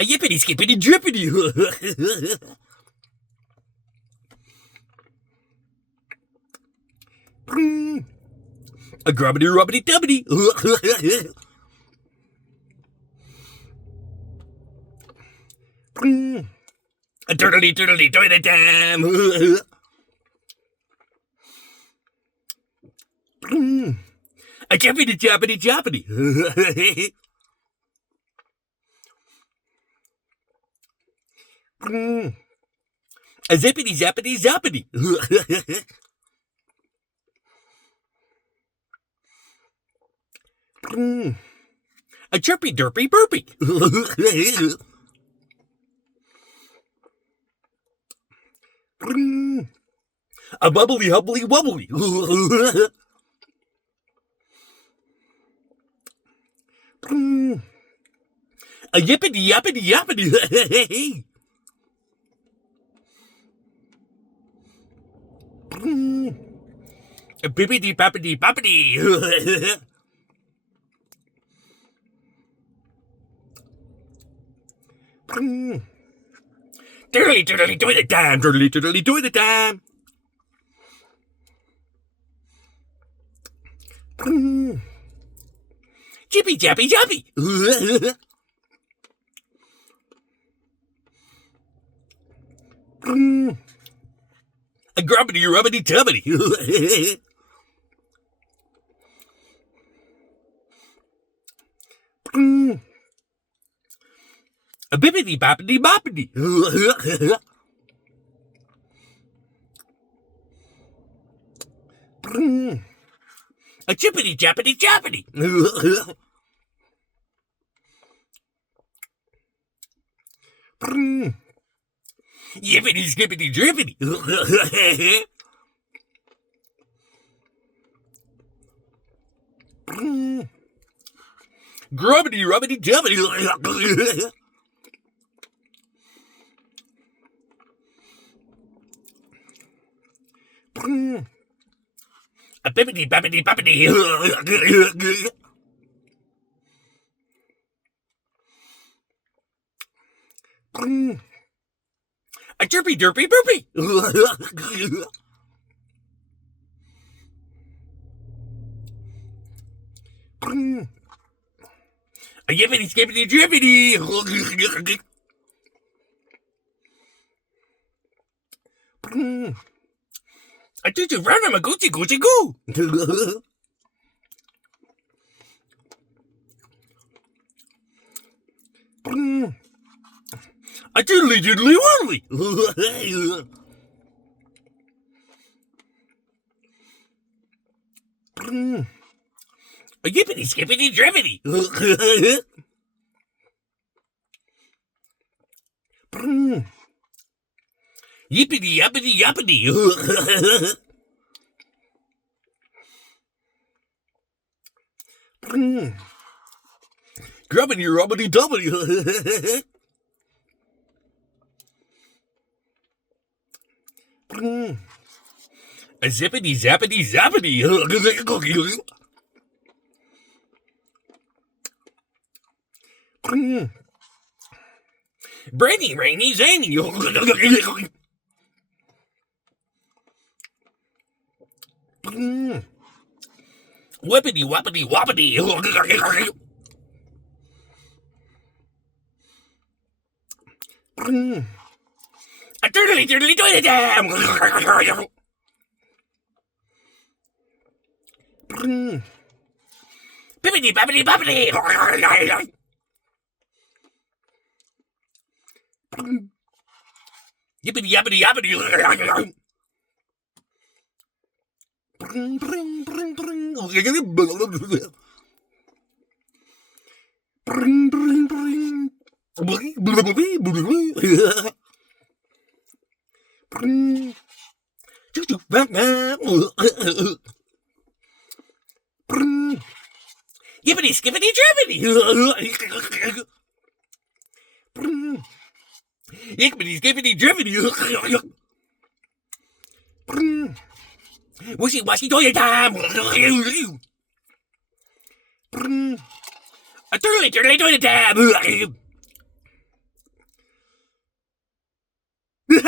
A yippity skippity drippity. A grubbity rubbity dubbity. A turtlety turtlety toilet time. A choppity choppity choppity. A zippity zappity zappity. A chirpy derpy burpy. A bubbly hubbly wubbly. A yippity yappity yappity. A bippity bappity bappity. Turtlety turtlety toilet time. Turtlety turtlety toilet time. Jippy jappy jappy. A grubbity rubbity tubbity. A bippity boppity boppity. A chippity chappity chappity. Yippity skippity drippity. Grubbity rubbity dubbity. A bippity bappity boppity. A chirpy derpy burpy. A yippity skippity drippity. A choo choo run, a goochie goochie goo. A doodly doodly woodly. A yippity skippity drippity. Yippity yappity yappity. Grubbity rubbity dubbity. A zippity zappity zappity. Brainy rainy zany. Whippity whoppity whoppity. A turtlety turtlety toilet time. Bippity bappity boppity. Yippity yappity yappity. Bring, bring, bring, bring. Bring, bring, bring. Bring. Choo choo back now. Bring. Yippity skippity drippity. Bring. Yippity skippity drippity. Bring. Wishy washy toilet time. A turtlety turtlety toilet time. All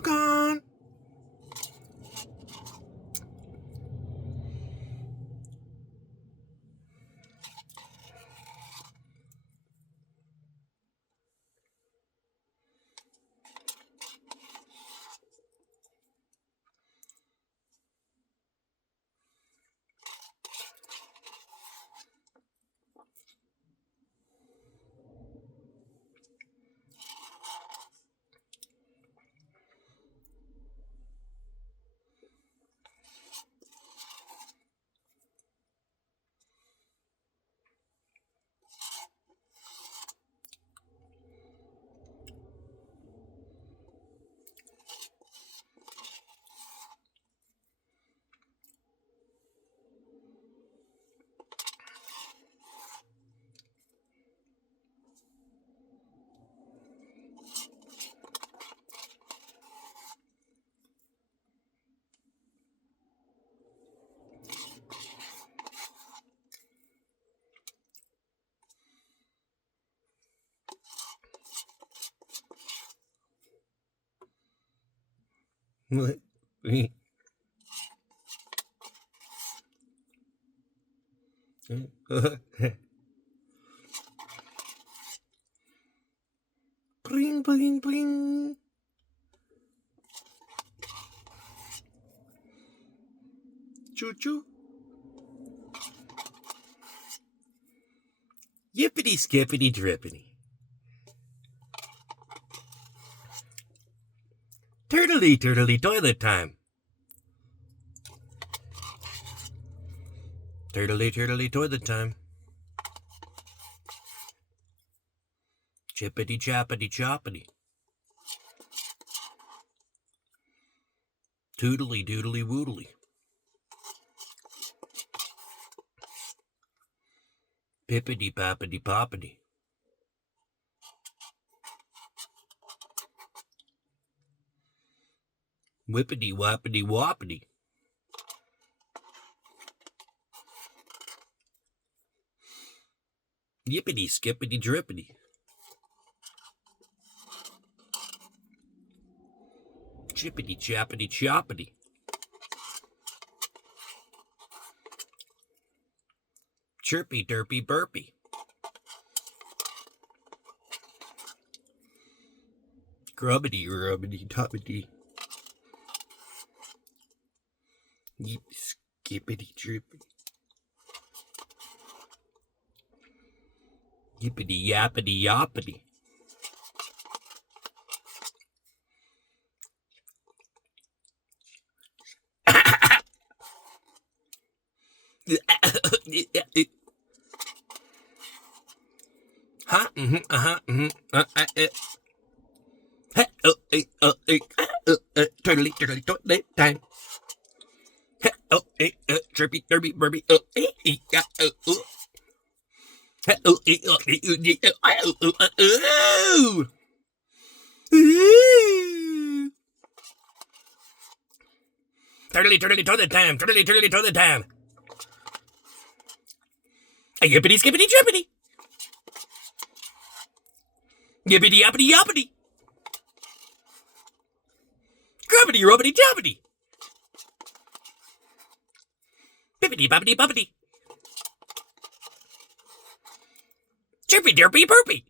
gone. What? Bling, bling, bling. Choo choo. Yippity skippity drippity. Turtledy turtledy toilet time. Turtledy turtledy toilet time. Chippity chappity choppity. Toodly doodly woodly. Pippity pappity poppity. Whippity whoppity whoppity. Yippity skippity drippity. Chippity chappity choppity. Chirpy derpy burpy. Grubbity rubbity tubbity. Yip skippity drippity. Yippity yappity yoppity. Huh? Turtledy, turtledy, toilet time. Chirpy, derpy, burpy. Turtledy, turtledy, toilet time. Turtledy, turtledy, toilet time. Yippity, skippity, drippity. Yippity, yappity, yoppity. Grubbity, rubbity, tubbity. Bippity, boppity, boppity. Chirpy, derpy, burpy.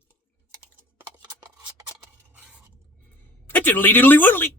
A doodly, doodly, woodly.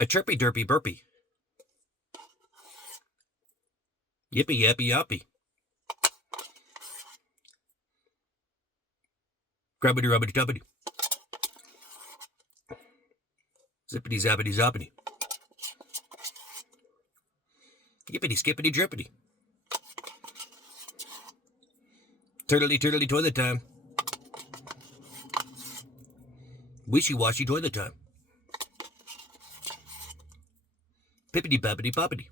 A chirpy derpy burpy. Yippee yappy yappy. Grubbity rubbity tubbity. Zippity zappity zoppity. Yippity skippity drippity. Turtlety turtlety toilet time. Wishy washy toilet time. Pippity pappity poppity.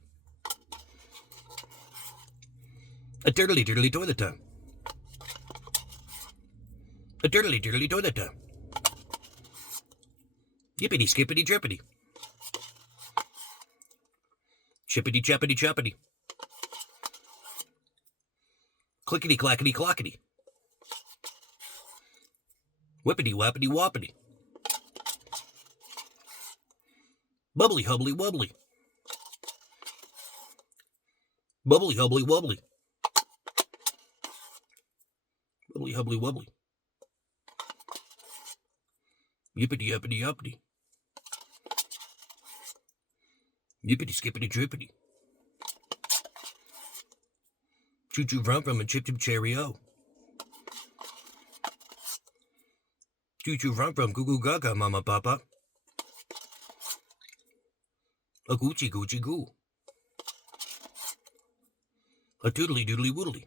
A turtlety turtlety toilet time. A turtlety turtlety toilet time. Yippity skippity drippity. Chippity chappity chappity. Clickety clackety clockety. Whippity wappity woppity. Bubbly hubbly wubbly. Bubbly hubbly wubbly. Bubbly hubbly wubbly. Yippity yappity yappity. Yippity skippity drippity. Choo choo vroom vroom and chip chip cherry-o. Choo choo vroom vroom goo goo gaga mama papa. A goochie goochie goo. A toodly doodly woodly.